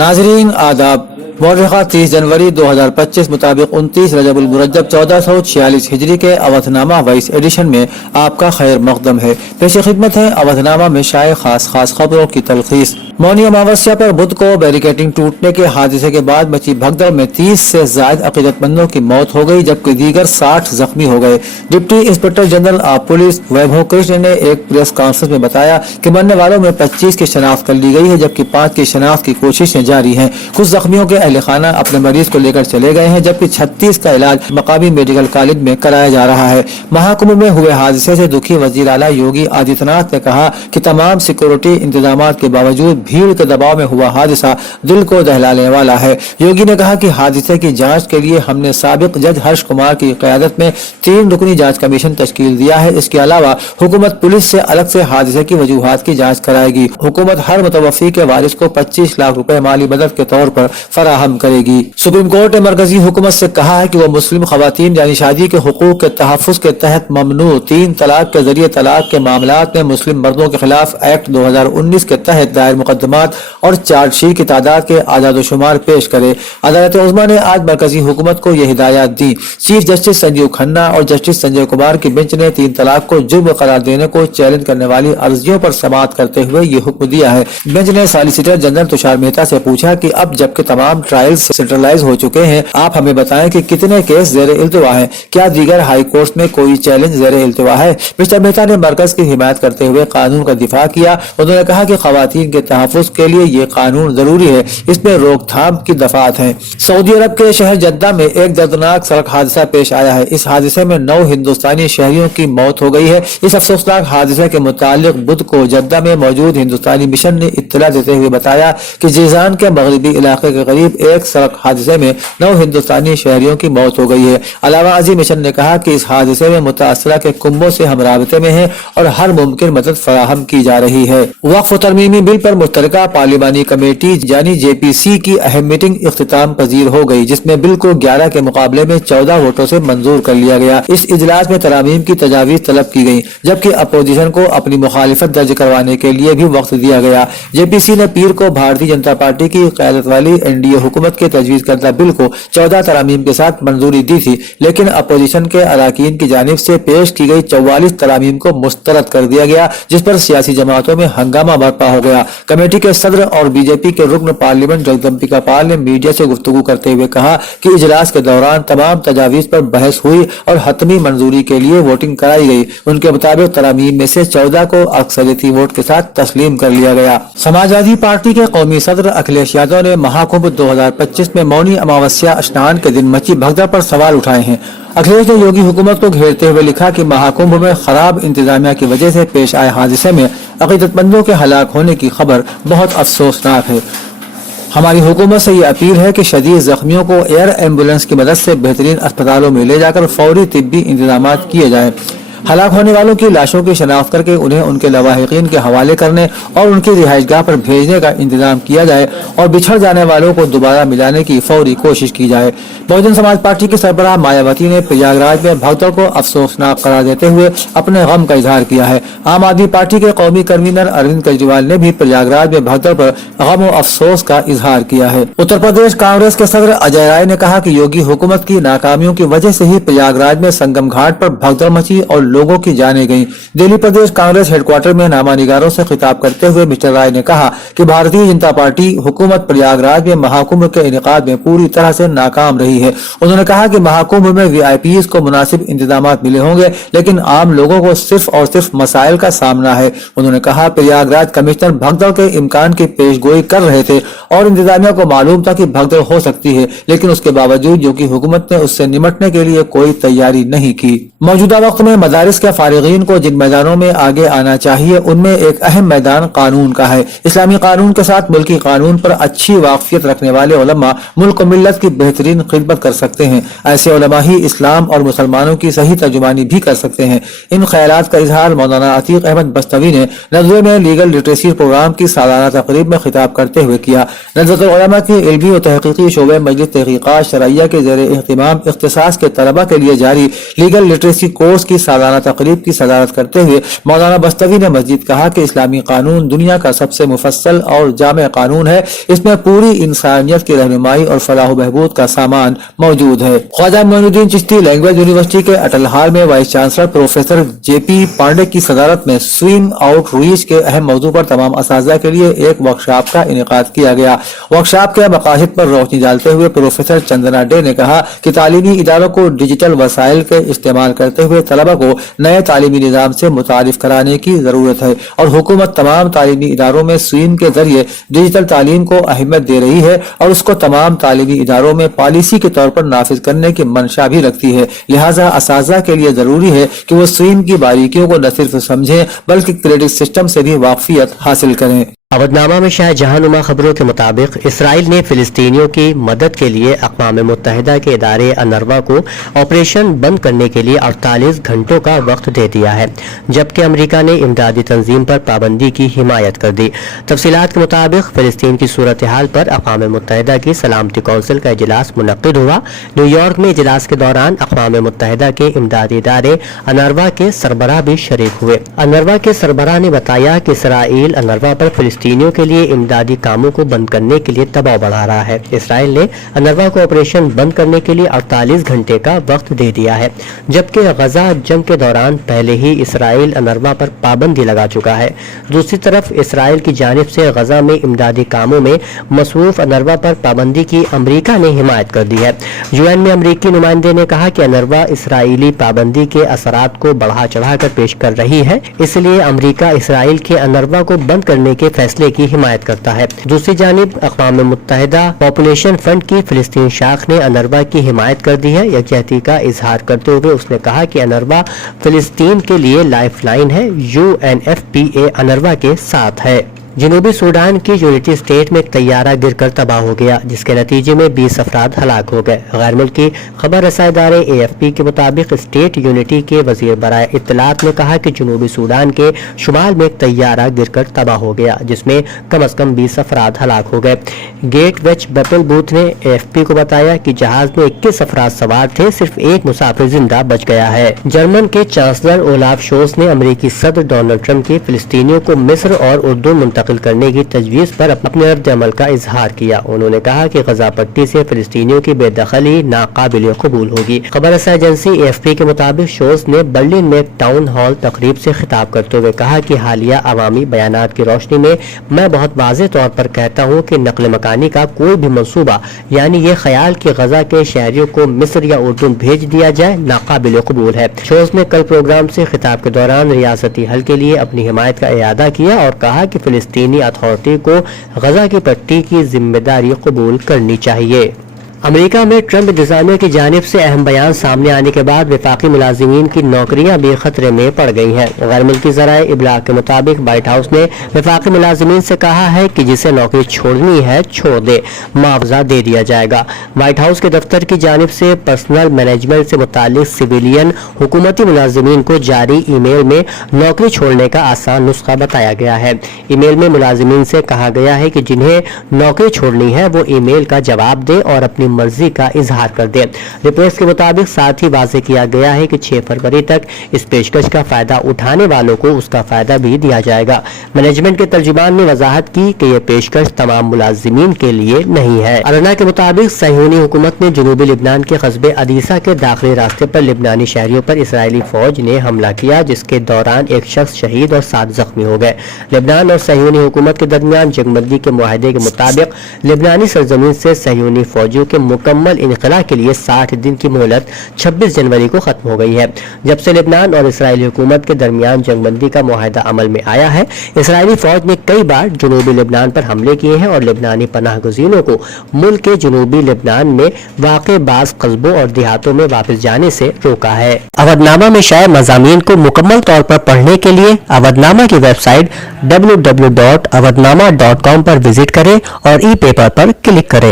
नाजरीन आदाब। मौरखा 30 जनवरी 2025 मुताबिक 29 रजब उल मुरज्जब 1446 हिजरी के अवधनामा वाइस एडिशन में आपका खैर मकदम है। पेश खिदमत है अवधनामा में शाये खास खबरों की तलखीस। मौनी अमावस्या पर बुध को बैरिकेडिंग टूटने के हादसे के बाद मची भगदड़ में 30 से ज्यादा अकीदतमंदों की मौत हो गई, जबकि दीगर 60 जख्मी हो गए। Deputy inspector general of police Vaibhav Krishna ने एक प्रेस कॉन्फ्रेंस में बताया कि मरने वालों में 25 की शनाख्त कर ली गई है, जबकि 5 की शनाख्त की कोशिशें जारी हैं। कुछ जख्मियों के अहले खाना अपने मरीज को लेकर चले गए हैं, जबकि 36 का इलाज मकामी मेडिकल कॉलेज में कराया जा रहा है। महाकुंभ में हुए हादसे से दुखी वजीर आला योगी आदित्यनाथ ने कहा कि तमाम सिक्योरिटी इंतजाम के बावजूद भीड़ के दबाव में हुआ हादसा दिल को दहलाने वाला है। योगी ने कहा कि हादसे की जांच के लिए हमने साबिक जज हर्ष कुमार की क़यादत में 3 रुकनी जांच कमीशन तश्कील दिया है। इसके अलावा हुकूमत पुलिस से अलग से हादसे की वजूहात की जांच कराएगी। हुकूमत हर मुतवफ़ी के वारिस को 25 लाख रुपए माली मदद के तौर पर फराहम करेगी। सुप्रीम कोर्ट ने मरकजी हुकूमत से कहा है कि वो मुस्लिम खवातीन यानी शादी के हुकूक के तहफ़्फ़ुज़ के तहत ममनू 3 तलाक के जरिए तलाक के मामलात में मुस्लिम मर्दों के खिलाफ एक्ट 2019 के तहत दायर मुकदमात और चार्जशीट की तादाद के आदादोशुमार पेश करे। अदालत उज़्मा ने आज मरकजी हुकूमत को यह हिदायत दी। चीफ जस्टिस संजीव खन्ना और जस्टिस संजय कुमार की बेंच ने 3 तलाक को जुर्म करार देने को चैलेंज करने वाली अर्जियों पर समाअत करते हुए ये हुक्म दिया है। बेंच ने सॉलिसिटर जनरल तुषार मेहता से पूछा कि अब जबकि तमाम ट्रायल्स सेंट्रलाइज हो चुके हैं, आप हमें बताएं कि कितने केस ज़ेर इल्तिवा हैं, क्या दीगर हाई कोर्ट में कोई चैलेंज ज़ेर इल्तिवा है। मिस्टर मेहता ने मरकज की हिमायत करते हुए कानून का दिफा किया। उन्होंने कहा कि खवातीन के तहफ़्फ़ुज़ के लिए ये कानून जरूरी है, इसमें रोकथाम की दफात है। सऊदी अरब के शहर जद्दा में एक दर्दनाक सड़क हादसा पेश आया है। इस हादसे में 9 हिंदुस्तानी शहरियों की मौत हो गई है। इस अफसोसनाक हादसे के मुतालिक बुध को जद्दा में मौजूद हिंदुस्तानी मिशन ने इत्तला देते हुए बताया कि जीजान के मगरबी इलाके के करीब एक सड़क हादसे में 9 हिंदुस्तानी शहरियों की मौत हो गई है। अलावा अजीम मिशन ने कहा कि इस हादसे में मुतासरा के कुंबों से हम राबते में हैं और हर मुमकिन मदद फराहम की जा रही है। वक्फ तरमीमी बिल पर मुश्तरका पार्लिमानी कमेटी यानी JPC की अहम मीटिंग इख्तिताम पजीर हो गई, जिसमें बिल को 11 के मुकाबले में 14 वोटों से मंजूर कर लिया गया। इस इजलास में तरामीम की तजावीज तलब की गई, जबकि अपोजिशन को अपनी मुखालिफत दर्ज करवाने के लिए भी वक्त दिया गया। JPC ने पीर को भारतीय जनता पार्टी की क़यादत वाली NDA हुकूमत के तजवीज़ करदा बिल को 14 तरामीम के साथ मंजूरी दी थी, लेकिन अपोजिशन के अराकीन की जानिब से पेश की गई 44 तरामीम को मुस्तरद कर दिया गया, जिस पर सियासी जमातों में हंगामा बर्पा हो गया। कमेटी के सदर और BJP के रुकन पार्लियामेंट जगदम्बिका पाल ने मीडिया से गुफ्तगू करते हुए कहा कि इजलास के दौरान तमाम तजावीज पर बहस हुई और हतमी मंजूरी के लिए वोटिंग कराई गई। उनके मुताबिक तरामीम में से 14 को अक्सरियती वोट के साथ तस्लीम कर लिया गया। समाजवादी पार्टी के कौमी सदर अखिलेश यादव ने महाकुंभ 2025 में मौनी अमावस्या स्नान के दिन मची भगदड़ पर सवाल उठाए हैं। अखिलेश ने योगी हुकूमत को घेरते हुए लिखा कि महाकुंभ में खराब इंतजामिया की वजह से पेश आए हादसे में अकीदतमंदों के हलाक होने की खबर बहुत अफसोसनाक है। हमारी हुकूमत से ये अपील है कि शदीद जख्मियों को एयर एम्बुलेंस की मदद से बेहतरीन अस्पतालों में ले जाकर फौरी तिब्बी इंतजाम किए जाएं। हलाक होने वालों की लाशों की शनाख्त करके उन्हें उनके लवाहिकीन के हवाले करने और उनकी रिहाइशगाह पर भेजने का इंतजाम किया जाए और बिछड़ जाने वालों को दोबारा मिलाने की फौरी कोशिश की जाए। बहुजन समाज पार्टी की सरबराह मायावती ने प्रयागराज में भगदड़ को अफसोसनाक करार देते हुए अपने गम का इजहार किया है। आम आदमी पार्टी के कौमी कन्वीनर अरविंद केजरीवाल ने भी प्रयागराज में भगदड़ पर गम और अफसोस का इजहार किया है। उत्तर प्रदेश कांग्रेस के सदर अजय राय ने कहा कि योगी हुकूमत की नाकामियों की वजह से ही प्रयागराज में संगम घाट पर भगदड़ मची और लोगों की जाने गई। दिल्ली प्रदेश कांग्रेस हेडक्वार्टर में नामानिगारों से खिताब करते हुए मिस्टर राय ने कहा कि भारतीय जनता पार्टी हुकूमत प्रयागराज में महाकुंभ के इनेकाद में पूरी तरह से नाकाम रही है। उन्होंने कहा कि महाकुंभ में VIPs को मुनासिब इंतजाम मिले होंगे, लेकिन आम लोगों को सिर्फ और सिर्फ मसाइल का सामना है। उन्होंने कहा प्रयागराज कमिश्नर भगदड़ के इम्कान की पेशगोई कर रहे थे और इंतजामिया को मालूम था कि भगदड़ हो सकती है, लेकिन उसके बावजूद योगी हुकूमत ने उससे निमटने के लिए कोई तैयारी नहीं की। मौजूदा वक्त में मदारिस के फारिगीन को जिन मैदानों में आगे आना चाहिए, उनमें एक अहम मैदान कानून का है। इस्लामी कानून के साथ मुल्की कानून पर अच्छी वाकफियत रखने वाले उलमा मुल्क मिल्लत की बेहतरीन खिदमत कर सकते हैं। ऐसे उलमा ही इस्लाम और मुसलमानों की सही तर्जुमानी भी कर सकते हैं। इन ख्यालात का इजहार मौलाना अतीक अहमद बस्तवी ने नज़्वे में लीगल लिटरेसी प्रोग्राम की सालाना तकरीब में खिताब करते हुए किया। नज़रतुल उलमा की इल्मी और तहकीकी शोबे मजलिस तहकीकात शरइया के ज़ेर एहतिमाम इख्तिसास के तलबा के लिए जारी लीगल लिटरेसी कोर्स की सालाना سالانہ تقریب کی صدارت کرتے ہوئے مولانا بستوی نے مزید کہا کہ اسلامی قانون دنیا کا سب سے مفصل اور جامع قانون ہے، اس میں پوری انسانیت کی رہنمائی اور فلاح و بہبود کا سامان موجود ہے۔ خواجہ معین الدین چشتی لینگویج یونیورسٹی کے اٹل ہال میں وائس چانسلر پروفیسر جے پی پانڈے کی صدارت میں سوئم آؤٹ ریچ کے اہم موضوع پر تمام اساتذہ کے لیے ایک ورکشاپ کا انعقاد کیا گیا۔ ورکشاپ کے مقاصد پر روشنی ڈالتے ہوئے پروفیسر چندنا ڈے نے کہا کہ تعلیمی اداروں کو ڈیجیٹل وسائل کے استعمال کرتے ہوئے طلبہ کو نئے تعلیمی نظام سے متعارف کرانے کی ضرورت ہے اور حکومت تمام تعلیمی اداروں میں سوئم کے ذریعے ڈیجیٹل تعلیم کو اہمیت دے رہی ہے اور اس کو تمام تعلیمی اداروں میں پالیسی کے طور پر نافذ کرنے کی منشا بھی رکھتی ہے، لہٰذا اساتذہ کے لیے ضروری ہے کہ وہ سوئم کی باریکیوں کو نہ صرف سمجھیں بلکہ کریڈٹ سسٹم سے بھی واقفیت حاصل کریں۔ اودنامہ میں شائع جہاں نما خبروں کے مطابق اسرائیل نے فلسطینیوں کی مدد کے لیے اقوام متحدہ کے ادارے انروا کو آپریشن بند کرنے کے لیے 48 گھنٹوں کا وقت دے دیا ہے، جبکہ امریکہ نے امدادی تنظیم پر پابندی کی حمایت کر دی۔ تفصیلات کے مطابق فلسطین کی صورتحال پر اقوام متحدہ کی سلامتی کونسل کا اجلاس منعقد ہوا۔ نیو یارک میں اجلاس کے دوران اقوام متحدہ کے امدادی ادارے انروا کے سربراہ بھی شریک ہوئے۔ انروا کے سربراہ نے بتایا کہ اسرائیل انروا پر فلسطینیوں کے لیے امدادی کاموں کو بند کرنے کے لیے دباؤ بڑھا رہا ہے۔ اسرائیل نے انروا کو آپریشن بند کرنے کے لیے 48 گھنٹے کا وقت دے دیا ہے، جبکہ غزہ جنگ کے دوران پہلے ہی اسرائیل انروا پر پابندی لگا چکا ہے۔ دوسری طرف اسرائیل کی جانب سے غزہ میں امدادی کاموں میں مصروف انروا پر پابندی کی امریکہ نے حمایت کر دی ہے۔ UN میں امریکی نمائندے نے کہا کہ انروا اسرائیلی پابندی کے اثرات کو بڑھا چڑھا کر پیش کر رہی ہے، اس لیے امریکہ اسرائیل کے انروا کو بند کرنے کے فیصلے کی حمایت کرتا ہے۔ دوسری جانب اقوام متحدہ پاپولیشن فنڈ کی فلسطین شاخ نے انروا کی حمایت کر دی ہے۔ یکجہتی کا اظہار کرتے ہوئے اس نے کہا کہ انروا فلسطین کے لیے لائف لائن ہے، UNFPA انروا کے ساتھ ہے۔ جنوبی سوڈان کی یونٹی اسٹیٹ میں ایک طیارہ گر کر تباہ ہو گیا، جس کے نتیجے میں 20 افراد ہلاک ہو گئے۔ غیر ملکی خبر رساں ادارے AFP کے مطابق اسٹیٹ یونٹی کے وزیر برائے اطلاعات نے کہا کہ جنوبی سوڈان کے شمال میں ایک طیارہ گر کر تباہ ہو گیا، جس میں کم از کم 20 افراد ہلاک ہو گئے۔ گیٹ ویچ بیپل بوتھ نے AFP کو بتایا کہ جہاز میں 21 افراد سوار تھے، صرف ایک مسافر زندہ بچ گیا ہے۔ جرمن کے چانسلر اولاف شولز نے امریکی صدر ڈونلڈ ٹرمپ کی فلسطینیوں کو مصر اور اردن منتقل کرنے کی تجویز پر اپنے رد عمل کا اظہار کیا۔ انہوں نے کہا کہ غزہ پٹی سے فلسطینیوں کی بے دخلی ناقابل قبول ہوگی۔ خبر رساں ایجنسی AFP کے مطابق شولز نے برلن میں ایک ٹاؤن ہال تقریب سے خطاب کرتے ہوئے کہا کہ حالیہ عوامی بیانات کی روشنی میں بہت واضح طور پر کہتا ہوں کہ نقل مکانی کا کوئی بھی منصوبہ، یعنی یہ خیال کہ غزہ کے شہریوں کو مصر یا اردن بھیج دیا جائے، ناقابل قبول ہے۔ شولز نے کل پروگرام سے خطاب کے دوران ریاستی حل کے لیے اپنی حمایت کا اعادہ کیا اور کہا کہ فلسطینی اتھارٹی کو غزہ کی پٹی کی ذمہ داری قبول کرنی چاہیے۔ امریکہ میں ٹرمپ انتظامیہ کی جانب سے اہم بیان سامنے آنے کے بعد وفاقی ملازمین کی نوکریاں بھی خطرے میں پڑ گئی ہیں۔ غیر ملکی ذرائع ابلاغ کے مطابق وائٹ ہاؤس نے وفاقی ملازمین سے کہا ہے کہ جسے نوکری چھوڑنی ہے چھوڑ دے، معاوضہ دے دیا جائے گا۔ وائٹ ہاؤس کے دفتر کی جانب سے پرسنل مینجمنٹ سے متعلق سویلین حکومتی ملازمین کو جاری ای میل میں نوکری چھوڑنے کا آسان نسخہ بتایا گیا ہے۔ ای میل میں ملازمین سے کہا گیا ہے کہ جنہیں نوکری چھوڑنی ہے وہ ای میل کا جواب دے اور اپنی مرضی کا اظہار کر دیں۔ رپورٹس کے مطابق ساتھ ہی واضح کیا گیا ہے کہ 6 فروری تک اس پیشکش کا فائدہ اٹھانے والوں کو اس کا فائدہ بھی دیا جائے گا۔ مینجمنٹ کے ترجمان نے وضاحت کی کہ یہ پیشکش تمام ملازمین کے لیے نہیں ہے۔ ارنا کے مطابق صہیونی حکومت نے جنوبی لبنان کے قصبے عدیسہ کے داخلی راستے پر لبنانی شہریوں پر اسرائیلی فوج نے حملہ کیا، جس کے دوران ایک شخص شہید اور 7 زخمی ہو گئے۔ لبنان اور صہیونی حکومت کے درمیان جنگ بندی کے معاہدے کے مطابق لبنانی سرزمین سے صہیونی فوجیوں کے مکمل انخلاء کے لیے 60 دن کی مہلت 26 جنوری کو ختم ہو گئی ہے۔ جب سے لبنان اور اسرائیلی حکومت کے درمیان جنگ بندی کا معاہدہ عمل میں آیا ہے، اسرائیلی فوج نے کئی بار جنوبی لبنان پر حملے کیے ہیں اور لبنانی پناہ گزینوں کو ملک کے جنوبی لبنان میں واقع بعض قصبوں اور دیہاتوں میں واپس جانے سے روکا ہے۔ اودنامہ میں شائع مضامین کو مکمل طور پر پڑھنے کے لیے اودنامہ کی ویب سائٹ www.awadnama.com پر وزٹ کریں اور ای پیپر پر کلک کریں۔